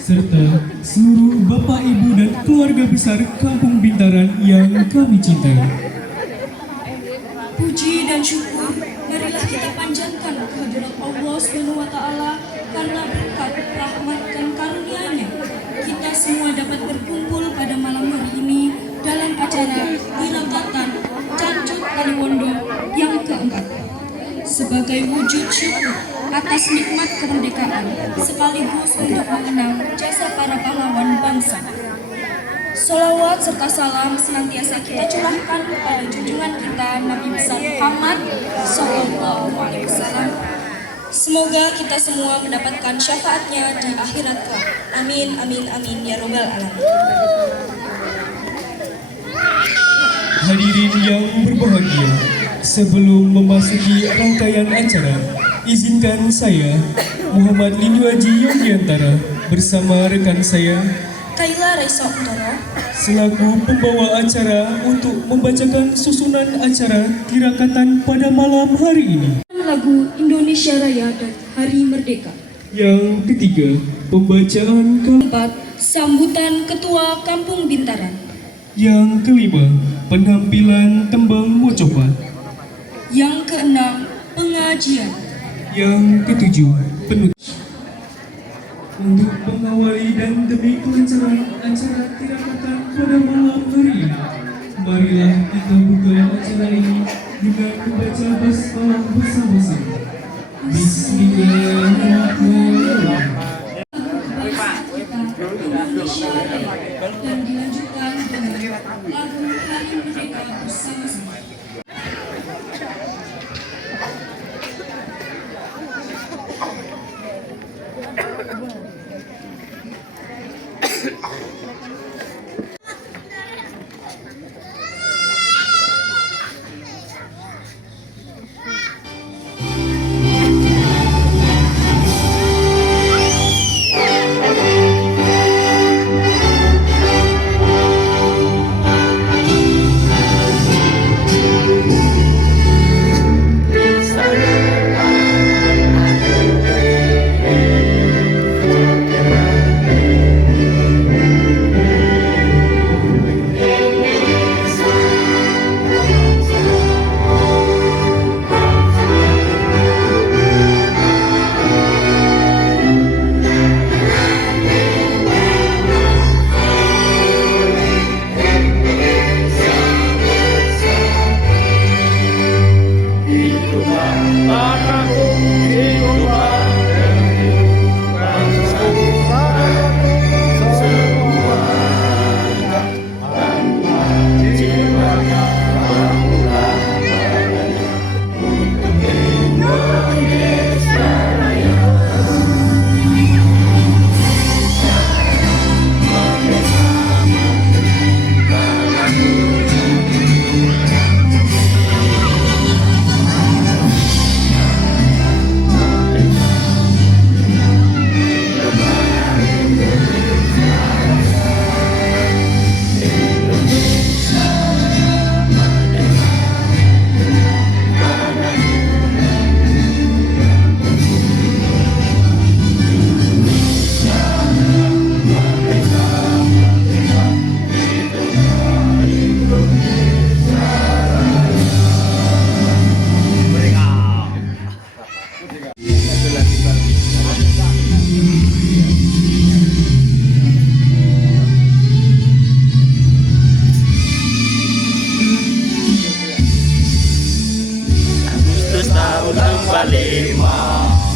serta seluruh Bapak, Ibu, dan keluarga besar Kampung Bintaran yang kami cintai. Puji dan syukur marilah kita panjatkan kehadirat Allah SWT karena berkat rahmat dan karunia-Nya kita semua dapat berkumpul pada malam hari ini dalam acara Wirakatan Cacuk Kaliwondo yang keempat sebagai wujud syukur atas nikmat kemerdekaan sekaligus untuk mengenang jasa para pahlawan bangsa. Sholawat serta salam senantiasa kita curahkan kepada junjungan kita Nabi besar Muhammad Sallallahu Alaihi Wasallam. Semoga kita semua mendapatkan syafaatnya di akhirat kelak. Amin, amin, amin ya robbal alamin. Hadirin yang berbahagia, sebelum memasuki rangkaian acara, izinkan saya, Muhammad Lindu Haji Yogyakarta, bersama rekan saya, Kayla Reza Untoro, selaku pembawa acara untuk membacakan susunan acara tirakatan pada malam hari ini. lagu Indonesia Raya dan Hari Merdeka. Yang ketiga, pembacaan Keempat, sambutan Ketua Kampung Bintaran. Yang kelima, penampilan tembang mocopat. Yang keenam, pengajian. Yang ketujuh, penutup. Untuk mengawali dan demi kelancaran acara tirakatan pada malam hari ini, marilah kita buka acara ini dengan membaca basmalah bersama-sama. Bismillahirrahmanirrahim. Indonesia Raya dan dilanjutkan dengan lagu Hari Merdeka bersama-sama.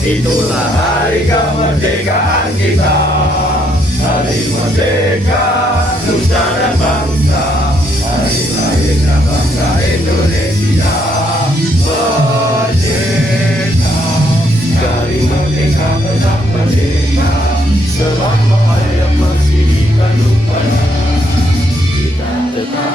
Itulah hari kemerdekaan kita, hari merdeka nusa dan bangsa, hari lahirnya bangsa Indonesia. Merdeka, dari merdeka tetap merdeka, selama ayam masih di kandungannya, kita tetap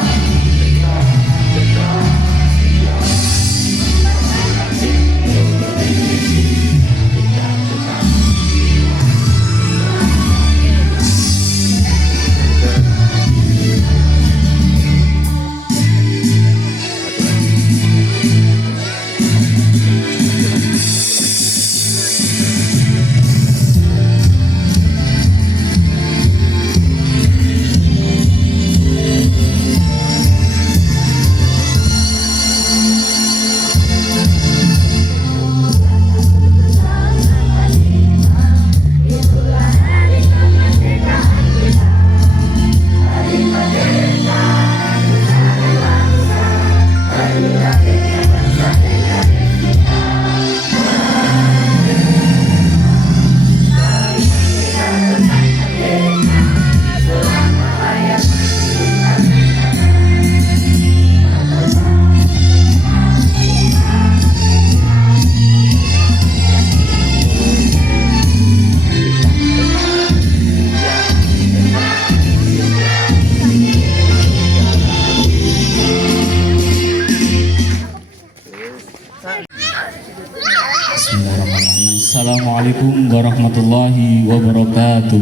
warahmatullahi wabarakatuh.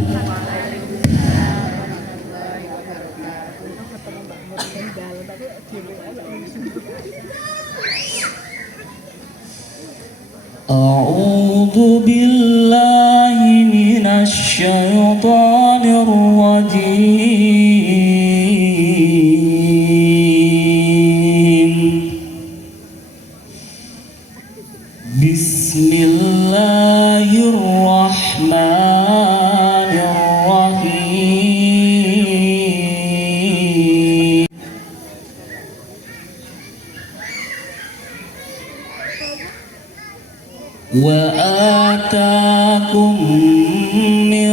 A'udzu billahi minasy syaithanir rajim. Bismillahirrahmanirrahim. Wa atakum min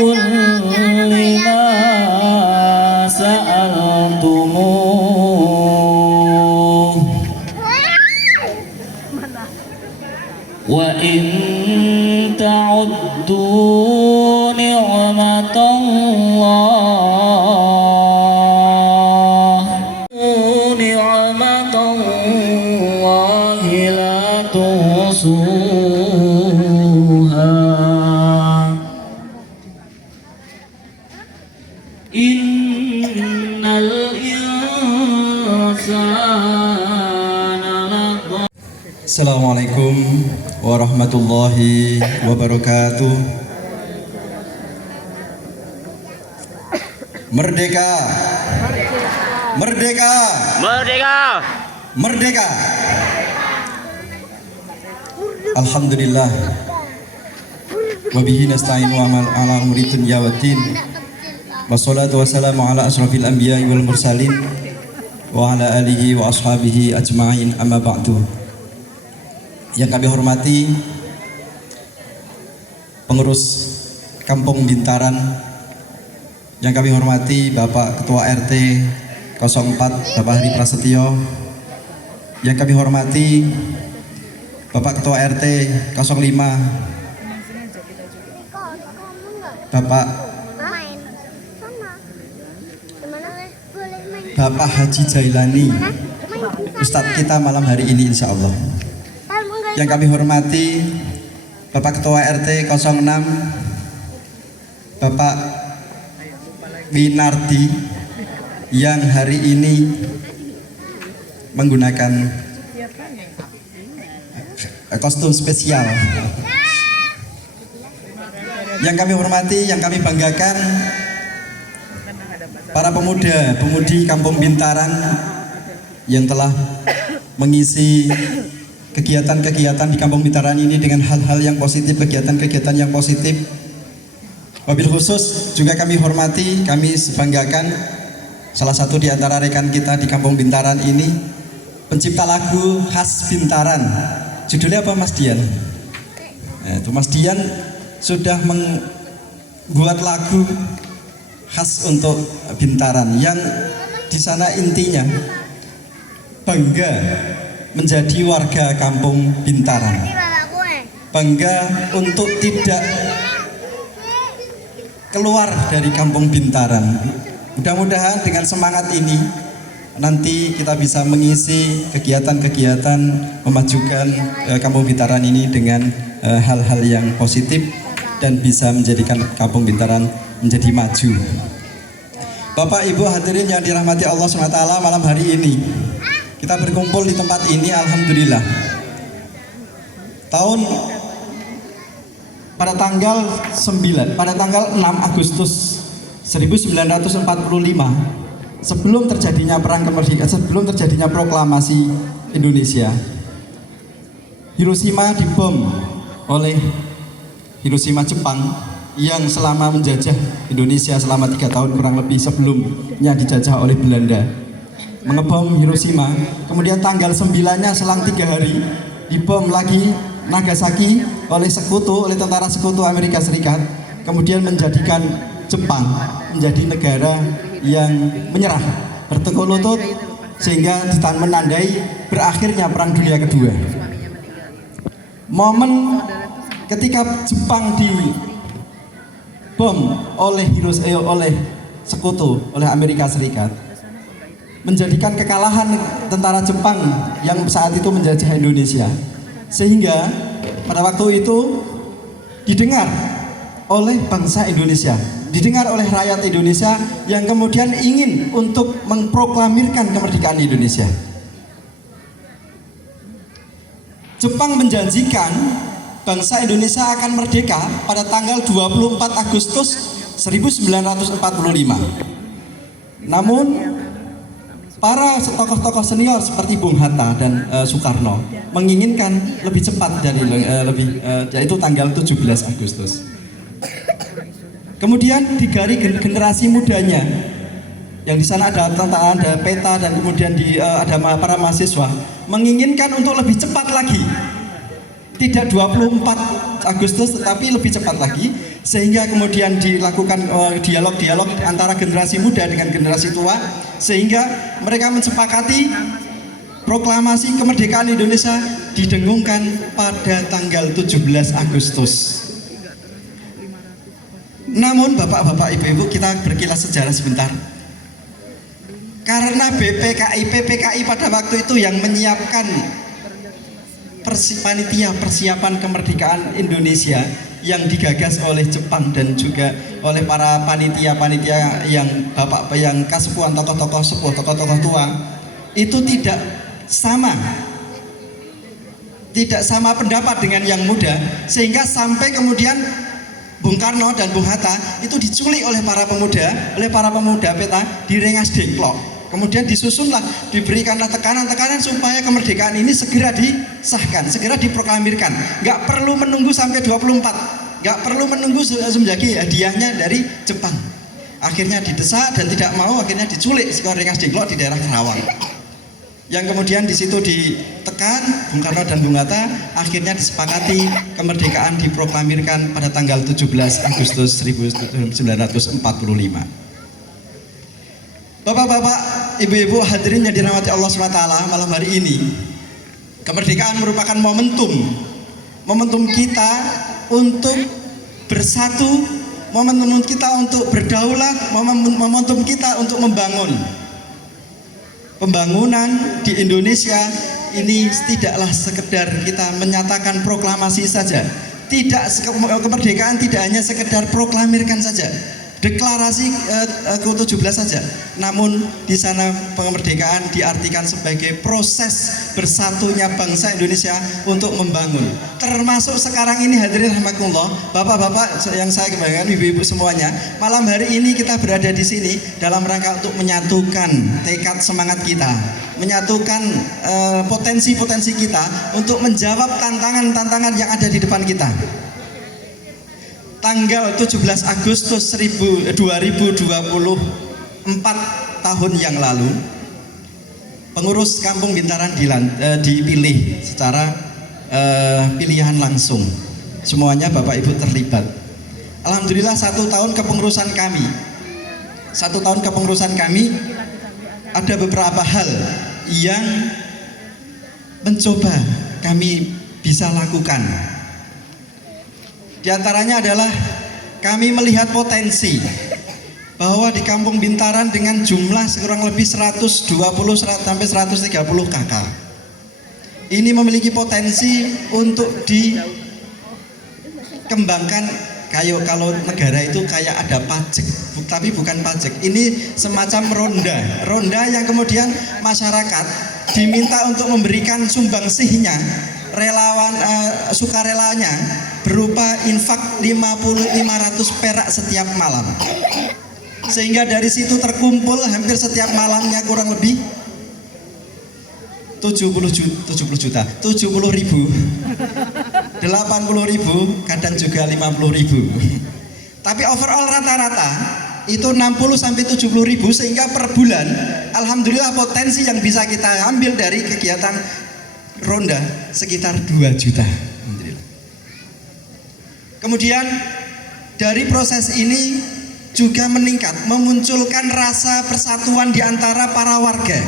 kulli ma sa'altumuh wa in ta'uddu ni'matallahi la tuhsuha. Innal insana Assalamualaikum warahmatullahi wabarakatuh. Merdeka! Merdeka! Merdeka! Merdeka! Alhamdulillah. Wabihi nasta'inu ala umuri dunya waddin. Wassalatu wassalamu ala asrafil anbiya'i wal mursalin wa ala alihi wa ashabihi ajma'in, amma ba'du. Yang kami hormati pengurus Kampung Bintaran, yang kami hormati Bapak Ketua RT 04 Bapak Hari Prasetyo, yang kami hormati Bapak Ketua RT 05 Bapak Haji Jailani, Ustadz kita malam hari ini insya Allah. Yang kami hormati Bapak Ketua RT 06 Bapak Winardi, yang hari ini menggunakan kostum spesial. Yang kami hormati, yang kami banggakan para pemuda-pemudi Kampung Bintaran yang telah mengisi kegiatan-kegiatan di Kampung Bintaran ini dengan hal-hal yang positif, kegiatan-kegiatan yang positif. Wabil khusus juga kami hormati, kami banggakan salah satu di antara rekan kita di Kampung Bintaran ini, pencipta lagu khas Bintaran. Judulnya apa, Mas Dian? Itu Mas Dian sudah membuat lagu khas untuk Bintaran yang di sana intinya bangga menjadi warga Kampung Bintaran, bangga untuk tidak keluar dari Kampung Bintaran. Mudah-mudahan dengan semangat ini nanti kita bisa mengisi kegiatan-kegiatan memajukan Kampung Bintaran ini dengan hal-hal yang positif dan bisa menjadikan Kampung Bintaran menjadi maju. Bapak Ibu hadirin yang dirahmati Allah SWT, malam hari ini kita berkumpul di tempat ini, alhamdulillah. Pada tanggal 6 Agustus 1945, sebelum terjadinya perang kemerdekaan, sebelum terjadinya proklamasi Indonesia, Hiroshima dibom oleh Hiroshima Jepang yang selama menjajah Indonesia selama 3 tahun kurang lebih sebelumnya dijajah oleh Belanda. Mengebom Hiroshima, kemudian tanggal 9-nya selang 3 hari dibom lagi Nagasaki oleh tentara sekutu Amerika Serikat, kemudian menjadikan Jepang menjadi negara yang menyerah, bertekuk lutut, sehingga menandai berakhirnya Perang Dunia Kedua. Momen ketika Jepang dibom oleh Amerika Serikat menjadikan kekalahan tentara Jepang yang saat itu menjajah Indonesia, sehingga pada waktu itu didengar oleh bangsa Indonesia, didengar oleh rakyat Indonesia yang kemudian ingin untuk memproklamirkan kemerdekaan Indonesia. Jepang menjanjikan bangsa Indonesia akan merdeka pada tanggal 24 Agustus 1945. Namun para tokoh-tokoh senior seperti Bung Hatta dan Soekarno menginginkan lebih cepat dari yaitu tanggal 17 Agustus. Kemudian dari generasi mudanya yang di sana ada tantangan, ada peta, dan kemudian ada para mahasiswa menginginkan untuk lebih cepat lagi, tidak 24 Agustus tetapi lebih cepat lagi, sehingga kemudian dilakukan dialog-dialog antara generasi muda dengan generasi tua, sehingga mereka mensepakati proklamasi kemerdekaan Indonesia didengungkan pada tanggal 17 Agustus. Namun Bapak-bapak, Ibu-ibu, kita berkilas sejarah sebentar. Karena PPKI pada waktu itu yang menyiapkan panitia persiapan kemerdekaan Indonesia yang digagas oleh Jepang dan juga oleh para panitia-panitia yang kasepuhan, tokoh-tokoh sepuh, tokoh-tokoh tua, itu tidak sama pendapat dengan yang muda, sehingga sampai kemudian Bung Karno dan Bung Hatta itu diculik oleh para pemuda peta di Rengas Dengklok. Kemudian disusunlah, diberikanlah tekanan-tekanan supaya kemerdekaan ini segera disahkan, segera diproklamirkan. Nggak perlu menunggu sampai 24, nggak perlu menunggu semenjaki hadiahnya dari Jepang. Akhirnya didesak dan tidak mau, akhirnya diculik ke Rengas Dengklok di daerah Karawang. Yang kemudian di situ ditekan Bung Karno dan Bung Hatta, akhirnya disepakati kemerdekaan diproklamirkan pada tanggal 17 Agustus 1945. Bapak-bapak, ibu-ibu, hadirin yang dirahmati Allah SWT, malam hari ini kemerdekaan merupakan momentum kita untuk bersatu, momentum kita untuk berdaulat, momentum kita untuk membangun. Pembangunan di Indonesia ini tidaklah sekedar kita menyatakan proklamasi saja. Kemerdekaan tidak hanya sekedar proklamirkan saja, deklarasi ke-17 saja. Namun di sana kemerdekaan diartikan sebagai proses bersatunya bangsa Indonesia untuk membangun. Termasuk sekarang ini, hadirin rahimakumullah, bapak-bapak yang saya kebanggakan, ibu-ibu semuanya, malam hari ini kita berada di sini dalam rangka untuk menyatukan tekad semangat kita, menyatukan potensi-potensi kita untuk menjawab tantangan-tantangan yang ada di depan kita. Tanggal 17 Agustus 2024 tahun yang lalu, pengurus Kampung Bintaran dipilih secara pilihan langsung. Semuanya Bapak Ibu terlibat. Alhamdulillah 1 tahun kepengurusan kami ada beberapa hal yang mencoba kami bisa lakukan. Di antaranya adalah kami melihat potensi bahwa di Kampung Bintaran dengan jumlah kurang lebih 120 sampai 130 KK ini memiliki potensi untuk dikembangkan. Kalau negara itu kayak ada pajak, tapi bukan pajak, ini semacam ronda yang kemudian masyarakat diminta untuk memberikan sumbangsihnya, sukarelanya berupa infak 500 perak setiap malam, sehingga dari situ terkumpul hampir setiap malamnya kurang lebih 70 juta, 70 ribu, 80 ribu, kadang juga 50 ribu. Tapi overall rata-rata itu 60 sampai 70 ribu, sehingga per bulan alhamdulillah potensi yang bisa kita ambil dari kegiatan ronda sekitar 2 juta. Alhamdulillah. Kemudian dari proses ini juga meningkat, memunculkan rasa persatuan di antara para warga.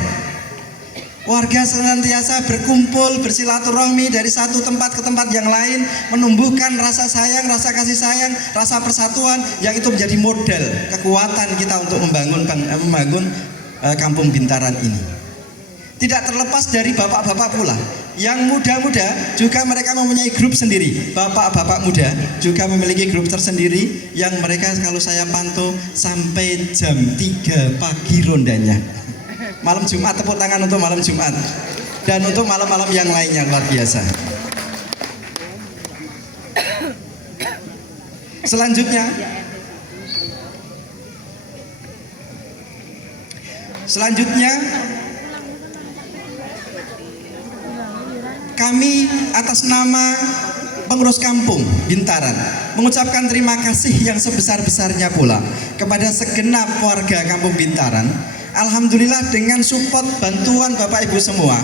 Warga senantiasa berkumpul, bersilaturahmi dari satu tempat ke tempat yang lain, menumbuhkan rasa sayang, rasa kasih sayang, rasa persatuan, yang itu menjadi modal kekuatan kita untuk membangun Kampung Bintaran ini. Tidak terlepas dari bapak-bapak pula, Yang muda-muda juga mereka mempunyai grup sendiri. Bapak-bapak muda juga memiliki grup tersendiri yang mereka kalau saya pantau sampai jam 3 pagi rondanya. Malam Jumat, tepuk tangan untuk malam Jumat. Dan untuk malam-malam yang lainnya luar biasa. Selanjutnya kami atas nama pengurus kampung Bintaran mengucapkan terima kasih yang sebesar-besarnya pula kepada segenap warga kampung Bintaran. Alhamdulillah dengan support bantuan Bapak Ibu semua,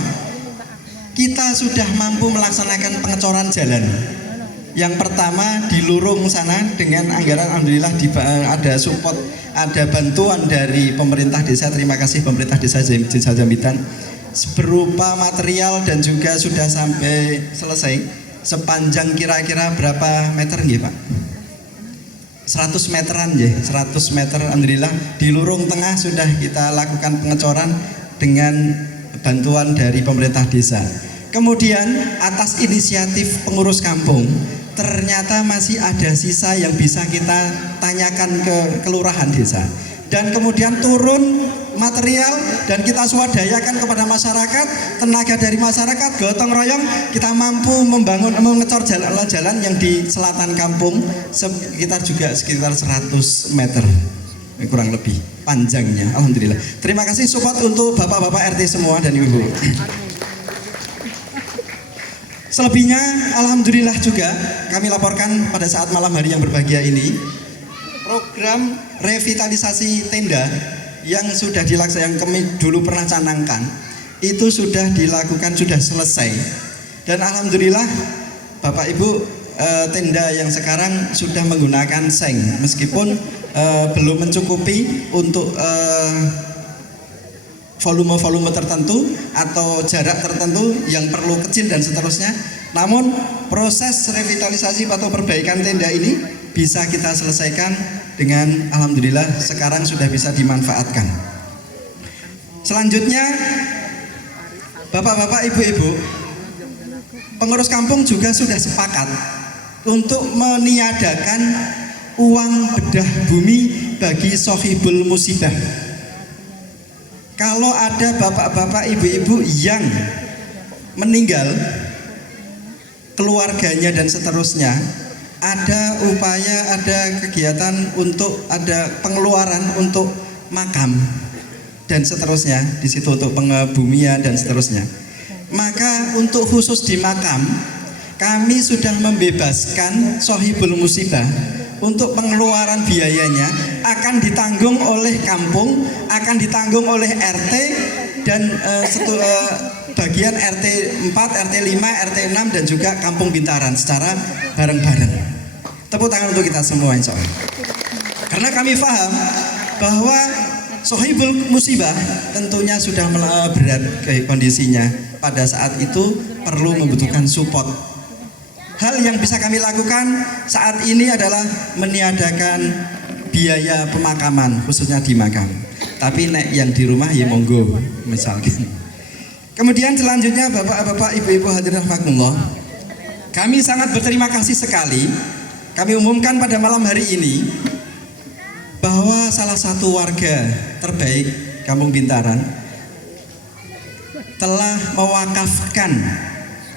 kita sudah mampu melaksanakan pengecoran jalan. Yang pertama di Lurung sana dengan anggaran alhamdulillah ada support, ada bantuan dari pemerintah desa. Terima kasih pemerintah desa Jambitan berupa material dan juga sudah sampai selesai sepanjang kira-kira berapa meter nggih Pak? 100 meteran ya, 100 meter alhamdulillah di Lurung Tengah sudah kita lakukan pengecoran dengan bantuan dari pemerintah desa. Kemudian atas inisiatif pengurus kampung ternyata masih ada sisa yang bisa kita tanyakan ke kelurahan desa, dan kemudian turun material dan kita swadayakan kepada masyarakat, tenaga dari masyarakat gotong royong kita mampu mengecor jalan-jalan yang di selatan kampung sekitar 100 meter kurang lebih panjangnya. Alhamdulillah. Terima kasih support untuk bapak-bapak RT semua dan ibu-ibu. Selebihnya alhamdulillah juga kami laporkan pada saat malam hari yang berbahagia ini, program revitalisasi tenda yang sudah dilaksanakan, yang kami dulu pernah canangkan itu sudah dilakukan, sudah selesai. Dan alhamdulillah Bapak Ibu, tenda yang sekarang sudah menggunakan seng meskipun belum mencukupi untuk volume tertentu atau jarak tertentu yang perlu kecil dan seterusnya. Namun proses revitalisasi atau perbaikan tenda ini bisa kita selesaikan dengan alhamdulillah sekarang sudah bisa dimanfaatkan. Selanjutnya bapak-bapak, ibu-ibu, pengurus kampung juga sudah sepakat untuk meniadakan uang bedah bumi bagi sohibul musibah. Kalau ada bapak-bapak, ibu-ibu yang meninggal, keluarganya dan seterusnya, ada upaya, ada kegiatan untuk ada pengeluaran untuk makam dan seterusnya, di situ untuk pengebumian dan seterusnya. Maka untuk khusus di makam, kami sudah membebaskan sohibul musibah untuk pengeluaran biayanya akan ditanggung oleh kampung, akan ditanggung oleh RT dan bagian RT 4, RT 5, RT 6 dan juga kampung Bintaran secara bareng-bareng. Tepuk tangan untuk kita semua insya Allah. Karena kami paham bahwa sohibul musibah tentunya sudah berat kondisinya, pada saat itu perlu membutuhkan support. Hal yang bisa kami lakukan saat ini adalah meniadakan biaya pemakaman khususnya di makam. Tapi nek yang di rumah ya monggo misalkan. Kemudian selanjutnya bapak-bapak, ibu-ibu hadirin rahimakumullah, kami sangat berterima kasih sekali. Kami umumkan pada malam hari ini bahwa salah satu warga terbaik Kampung Bintaran telah mewakafkan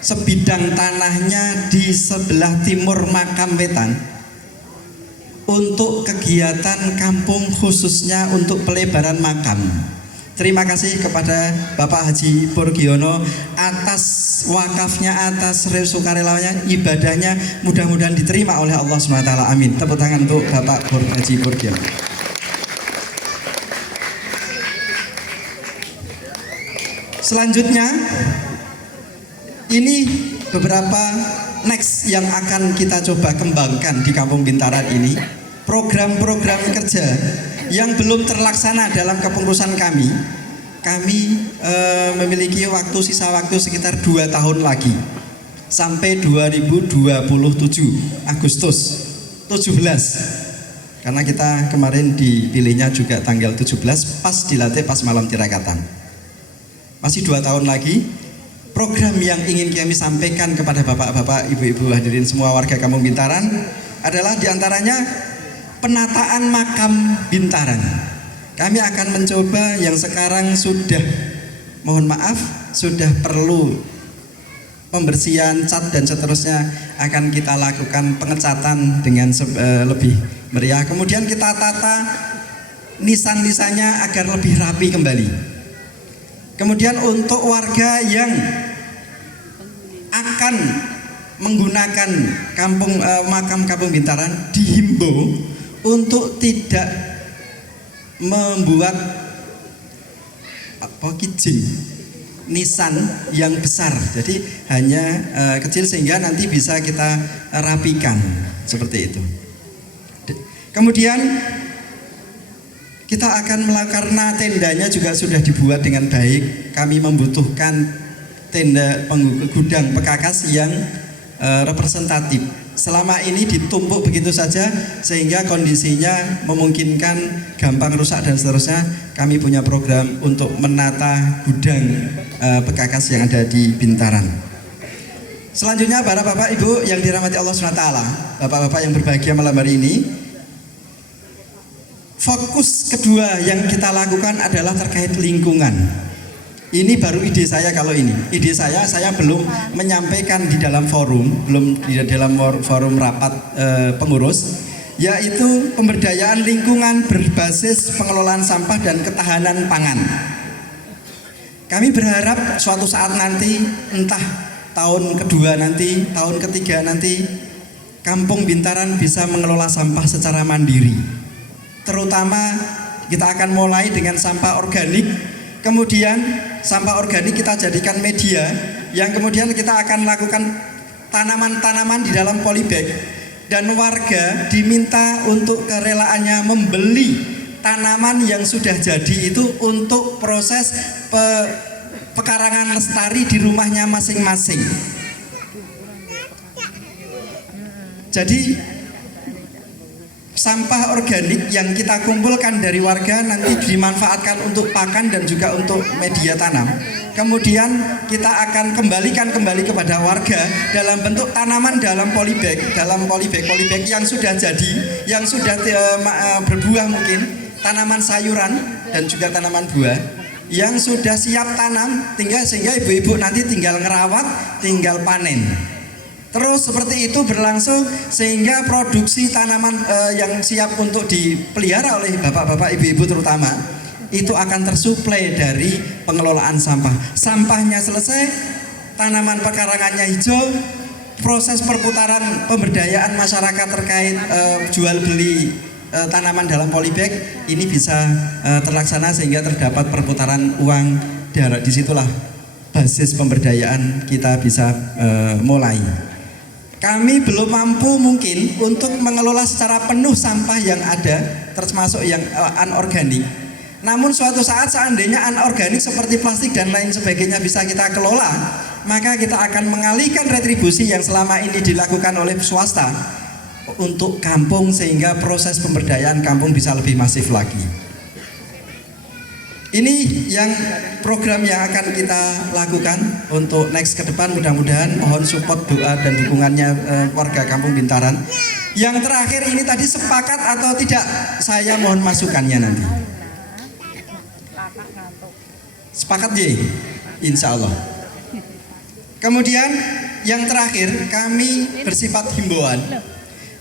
sebidang tanahnya di sebelah timur makam wetan untuk kegiatan kampung khususnya untuk pelebaran makam. Terima kasih kepada Bapak Haji Purgiono atas wakafnya, atas sukarelanya, ibadahnya, mudah-mudahan diterima oleh Allah SWT. Amin. Tepuk tangan untuk Bapak Haji Purgiono. Selanjutnya ini beberapa next yang akan kita coba kembangkan di Kampung Bintaran ini. Program-program kerja yang belum terlaksana dalam kepengurusan kami. Kami memiliki sisa waktu sekitar 2 tahun lagi sampai 2027 Agustus 17. Karena kita kemarin dipilihnya juga tanggal 17 pas dilatih pas malam tirakatan. Masih 2 tahun lagi. program yang ingin kami sampaikan kepada bapak-bapak, ibu-ibu hadirin semua warga Kampung Bintaran adalah diantaranya penataan makam Bintaran. Kami akan mencoba yang sekarang sudah, mohon maaf, sudah perlu pembersihan, cat dan seterusnya, akan kita lakukan pengecatan dengan lebih meriah. Kemudian kita tata nisan-nisannya agar lebih rapi kembali. Kemudian untuk warga yang akan menggunakan makam Kampung Bintaran dihimbau untuk tidak membuat kijing nisan yang besar. Jadi hanya kecil sehingga nanti bisa kita rapikan seperti itu. Kemudian kita akan karena tendanya juga sudah dibuat dengan baik. Kami membutuhkan tenda gudang pekakas yang representatif. Selama ini ditumpuk begitu saja sehingga kondisinya memungkinkan gampang rusak dan seterusnya. Kami punya program untuk menata gudang pekakas yang ada di Bintaran. Selanjutnya para bapak ibu yang dirahmati Allah SWT, bapak-bapak yang berbahagia malam hari ini, fokus kedua yang kita lakukan adalah terkait lingkungan. Ini baru ide saya. Kalau ini ide saya belum menyampaikan di dalam forum, belum di dalam forum rapat pengurus, yaitu pemberdayaan lingkungan berbasis pengelolaan sampah dan ketahanan pangan. Kami berharap suatu saat nanti, entah tahun kedua nanti, tahun ketiga nanti, Kampung Bintaran bisa mengelola sampah secara mandiri. Terutama kita akan mulai dengan sampah organik. Kemudian sampah organik kita jadikan media, yang kemudian kita akan lakukan tanaman-tanaman di dalam polybag, dan warga diminta untuk kerelaannya membeli tanaman yang sudah jadi itu untuk proses pekarangan lestari di rumahnya masing-masing. Jadi sampah organik yang kita kumpulkan dari warga nanti dimanfaatkan untuk pakan dan juga untuk media tanam. Kemudian kita akan kembalikan kembali kepada warga dalam bentuk tanaman dalam polybag yang sudah jadi, yang sudah berbuah, mungkin tanaman sayuran dan juga tanaman buah yang sudah siap tanam, sehingga ibu-ibu nanti tinggal ngerawat, tinggal panen. Terus seperti itu berlangsung sehingga produksi tanaman yang siap untuk dipelihara oleh bapak-bapak, ibu-ibu terutama, itu akan tersuplai dari pengelolaan sampah. Sampahnya selesai, tanaman pekarangannya hijau, proses perputaran pemberdayaan masyarakat terkait jual beli tanaman dalam polybag ini bisa terlaksana sehingga terdapat perputaran uang. Disitulah basis pemberdayaan kita bisa mulai. Kami belum mampu mungkin untuk mengelola secara penuh sampah yang ada, termasuk yang anorganik. Namun suatu saat seandainya anorganik seperti plastik dan lain sebagainya bisa kita kelola, maka kita akan mengalihkan retribusi yang selama ini dilakukan oleh swasta untuk kampung, sehingga proses pemberdayaan kampung bisa lebih masif lagi. Ini yang program yang akan kita lakukan untuk next ke depan. Mudah-mudahan mohon support, doa dan dukungannya warga Kampung Bintaran. Yang terakhir ini tadi sepakat atau tidak, saya mohon masukannya nanti. Sepakat ya? Insya Allah. Kemudian yang terakhir, kami bersifat himbauan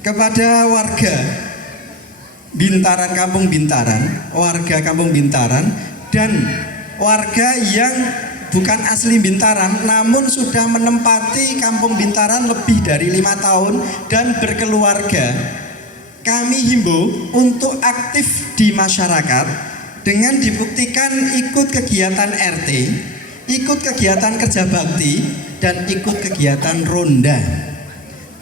kepada warga Bintaran, Kampung Bintaran, warga Kampung Bintaran, dan warga yang bukan asli Bintaran namun sudah menempati Kampung Bintaran lebih dari 5 tahun dan berkeluarga. Kami himbau untuk aktif di masyarakat dengan dibuktikan ikut kegiatan RT, ikut kegiatan kerja bakti, dan ikut kegiatan ronda.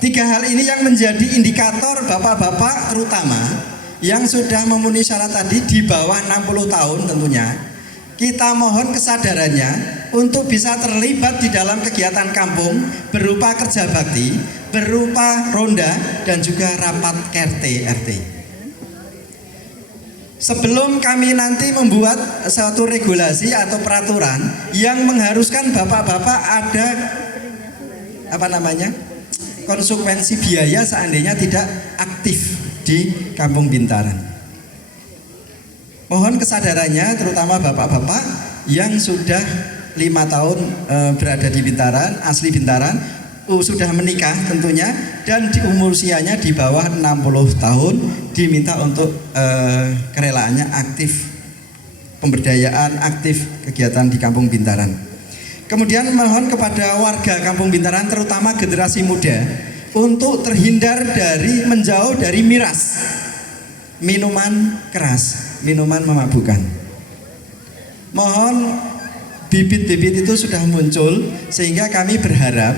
3 hal ini yang menjadi indikator bapak-bapak terutama yang sudah memenuhi syarat tadi di bawah 60 tahun tentunya. Kita mohon kesadarannya untuk bisa terlibat di dalam kegiatan kampung berupa kerja bakti, berupa ronda, dan juga rapat RT. sebelum kami nanti membuat suatu regulasi atau peraturan yang mengharuskan bapak-bapak ada konsekuensi biaya seandainya tidak aktif di Kampung Bintaran. Mohon kesadarannya terutama bapak-bapak yang sudah 5 tahun berada di Bintaran, asli Bintaran, sudah menikah tentunya, dan di umur usianya di bawah 60 tahun diminta untuk kerelaannya aktif pemberdayaan, aktif kegiatan di Kampung Bintaran. Kemudian mohon kepada warga Kampung Bintaran terutama generasi muda untuk terhindar dari menjauh dari miras, minuman keras, minuman memabukkan. Mohon bibit-bibit itu sudah muncul sehingga kami berharap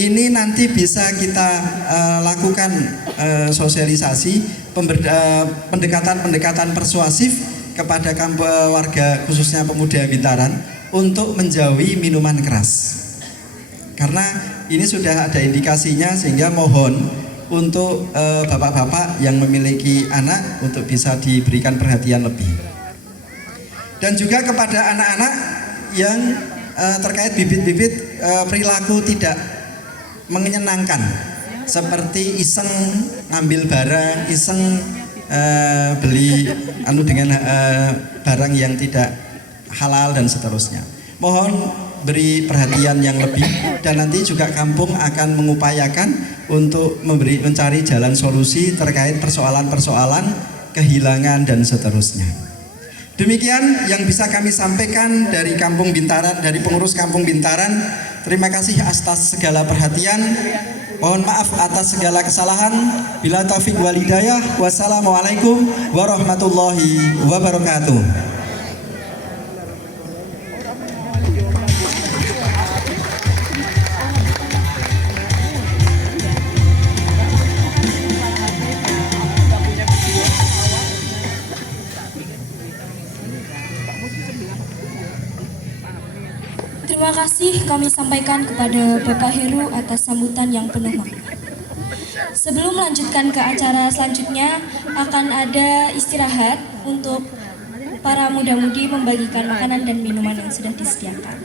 ini nanti bisa kita lakukan sosialisasi, pendekatan persuasif kepada warga khususnya pemuda Bintaran untuk menjauhi minuman keras. Karena ini sudah ada indikasinya sehingga mohon untuk bapak-bapak yang memiliki anak untuk bisa diberikan perhatian lebih. Dan juga kepada anak-anak yang terkait bibit-bibit perilaku tidak menyenangkan seperti iseng ngambil barang, iseng beli dengan barang yang tidak halal dan seterusnya. Mohon beri perhatian yang lebih, dan nanti juga kampung akan mengupayakan untuk mencari jalan solusi terkait persoalan-persoalan kehilangan dan seterusnya. Demikian yang bisa kami sampaikan dari Kampung Bintaran, dari pengurus Kampung Bintaran. Terima kasih atas segala perhatian. Mohon maaf atas segala kesalahan. Bila taufik wal hidayah. Wassalamualaikum warahmatullahi wabarakatuh. Terima kasih kami sampaikan kepada Bapak Heru atas sambutan yang penuh makna. Sebelum melanjutkan ke acara selanjutnya, akan ada istirahat untuk para muda-mudi membagikan makanan dan minuman yang sudah disediakan.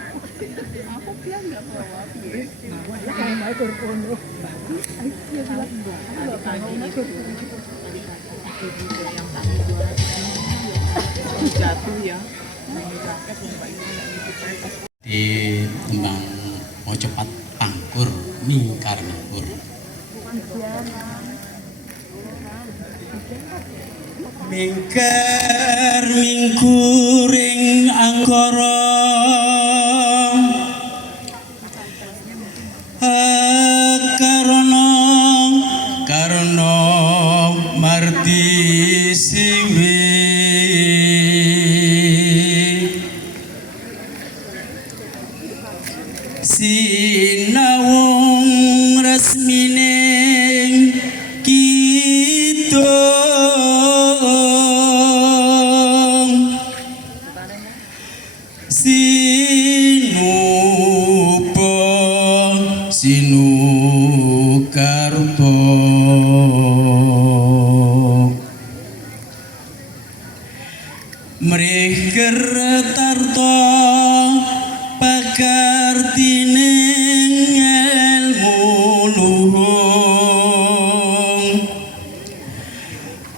Di tembang Mojopat Pangkur Mingkar Mingkur. Mingkar mingkuring angkara karana marti siwi sinawung resmining kidung sinukarto mrih kertarto pakartining ilmu luhung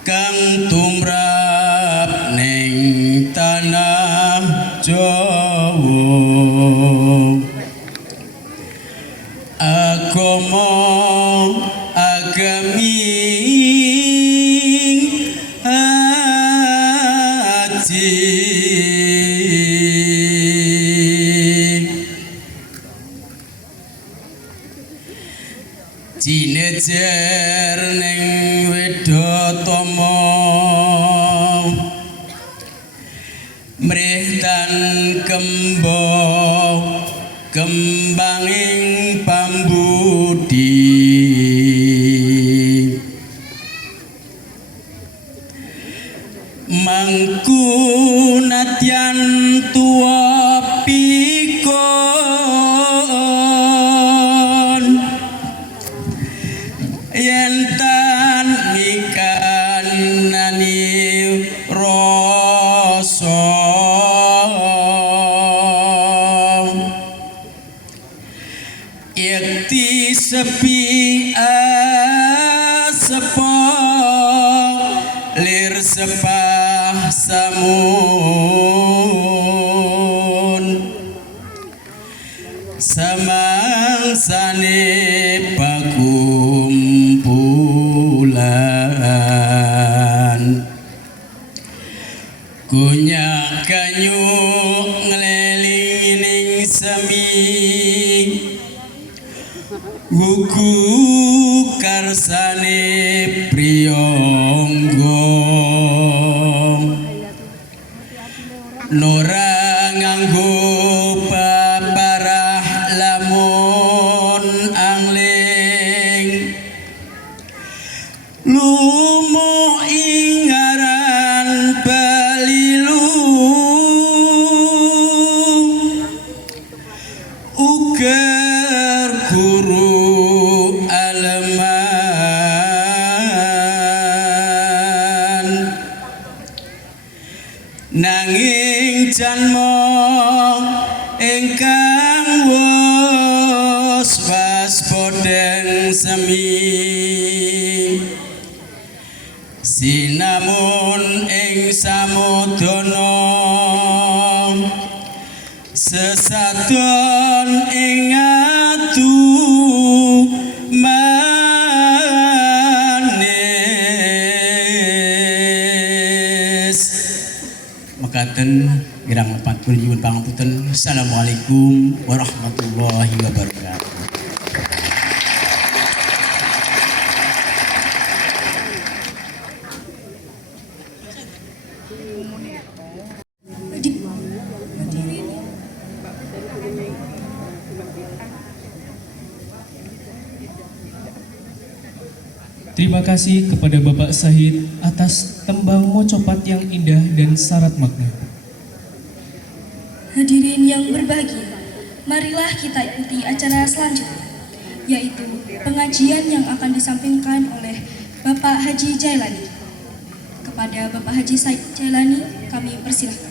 kang tumrap ning tanah Jawa agama agami jinejer ning wedhatama mrih tan kembo kembanging pambudi mangku nadyan tuwa pikon yen tan mikanani ro lir sepah samun samangsane pakumpulan kunyak kanyu ngeleling ning semi wuku karsane priyangga nora nganggo paparah lamun angling lumo ingaran balilu uger guru aleman nanging janmo ingkang waspadeng semi sinamun ing samudana sesadon ing atu manis mekaten kirang patpun nyuwun pangapunten. Assalamualaikum warahmatullahi wabarakatuh. Terima kasih kepada Bapak Syahid atas tembang mocopat yang indah dan syarat makna. Hadirin yang berbahagia, marilah kita ikuti acara selanjutnya, yaitu pengajian yang akan disampaikan oleh Bapak Haji Jailani. Kepada Bapak Haji Said Jailani, kami persilahkan.